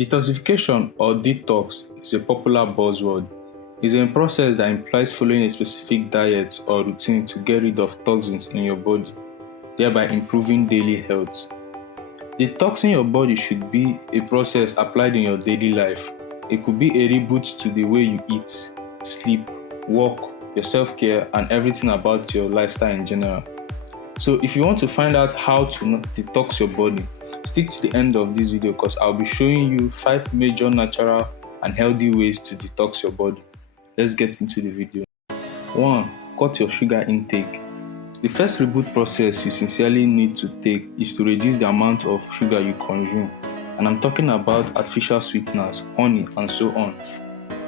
Detoxification or detox is a popular buzzword. It's a process that implies following a specific diet or routine to get rid of toxins in your body, thereby improving daily health. Detoxing your body should be a process applied in your daily life. It could be a reboot to the way you eat, sleep, work, your self-care, and everything about your lifestyle in general. So if you want to find out how to detox your body, stick to the end of this video because I'll be showing you 5 major natural and healthy ways to detox your body. Let's get into the video. 1. Cut your sugar intake. The first reboot process you sincerely need to take is to reduce the amount of sugar you consume. And I'm talking about artificial sweeteners, honey, and so on.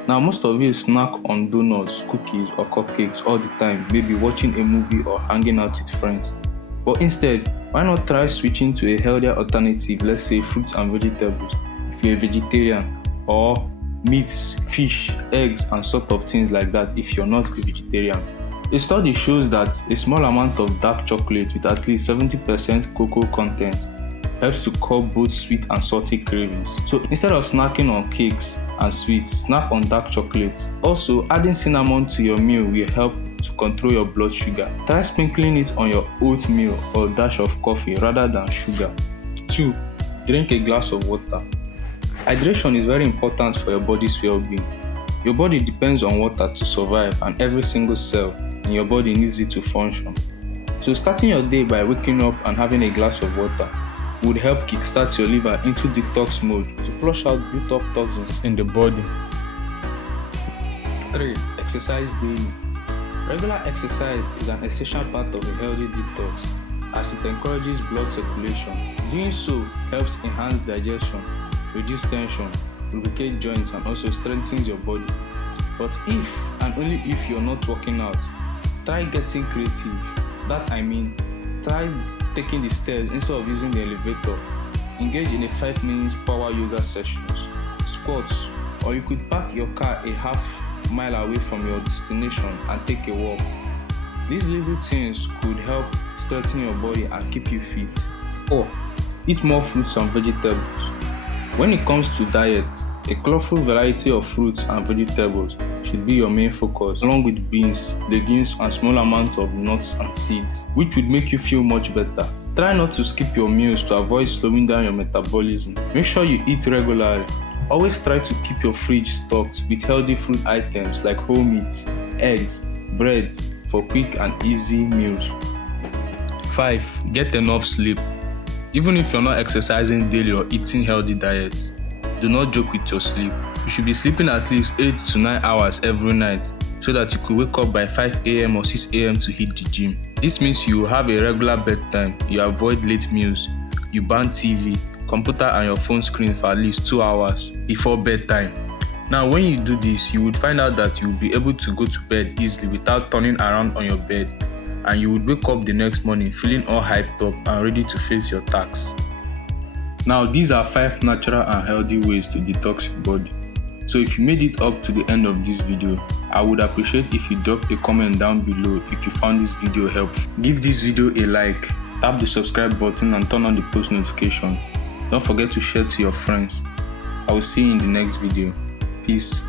Now, most of you snack on donuts, cookies, or cupcakes all the time, maybe watching a movie or hanging out with friends. But instead, why not try switching to a healthier alternative, let's say fruits and vegetables, if you're a vegetarian, or meats, fish, eggs, and sort of things like that if you're not a vegetarian. A study shows that a small amount of dark chocolate with at least 70% cocoa content helps to curb both sweet and salty cravings. So instead of snacking on cakes and sweets, snack on dark chocolate. Also, adding cinnamon to your meal will help to control your blood sugar. Try sprinkling it on your oatmeal or dash of coffee rather than sugar. 2. Drink a glass of water. Hydration is very important for your body's well-being. Your body depends on water to survive, and every single cell in your body needs it to function. So starting your day by waking up and having a glass of water would help kickstart your liver into detox mode to flush out built-up toxins in the body. 3. Exercise daily. Regular exercise is an essential part of a healthy detox as it encourages blood circulation. Doing so helps enhance digestion, reduce tension, lubricate joints, and also strengthens your body. But if and only if you're not working out, try getting creative. Try taking the stairs instead of using the elevator. Engage in a 5-minute power yoga sessions, squats, or you could park your car a half mile away from your destination and take a walk. These little things could help strengthen your body and keep you fit. 4. Eat more fruits and vegetables. When it comes to diet, a colorful variety of fruits and vegetables should be your main focus, along with beans, legumes, and small amounts of nuts and seeds, which would make you feel much better. Try not to skip your meals to avoid slowing down your metabolism. Make sure you eat regularly. Always try to keep your fridge stocked with healthy food items like whole meat, eggs, bread for quick and easy meals. 5. Get enough sleep. Even if you're not exercising daily or eating healthy diets, do not joke with your sleep. You should be sleeping at least 8 to 9 hours every night so that you could wake up by 5 a.m. or 6 a.m. to hit the gym. This means you will have a regular bedtime, you avoid late meals, you ban TV, computer and your phone screen for at least 2 hours before bedtime. Now when you do this, you would find out that you will be able to go to bed easily without turning around on your bed, and you would wake up the next morning feeling all hyped up and ready to face your tasks. Now these are 5 natural and healthy ways to detox your body. So if you made it up to the end of this video, I would appreciate if you drop a comment down below if you found this video helpful. Give this video a like, tap the subscribe button and turn on the post notification. Don't forget to share to your friends. I will see you in the next video. Peace.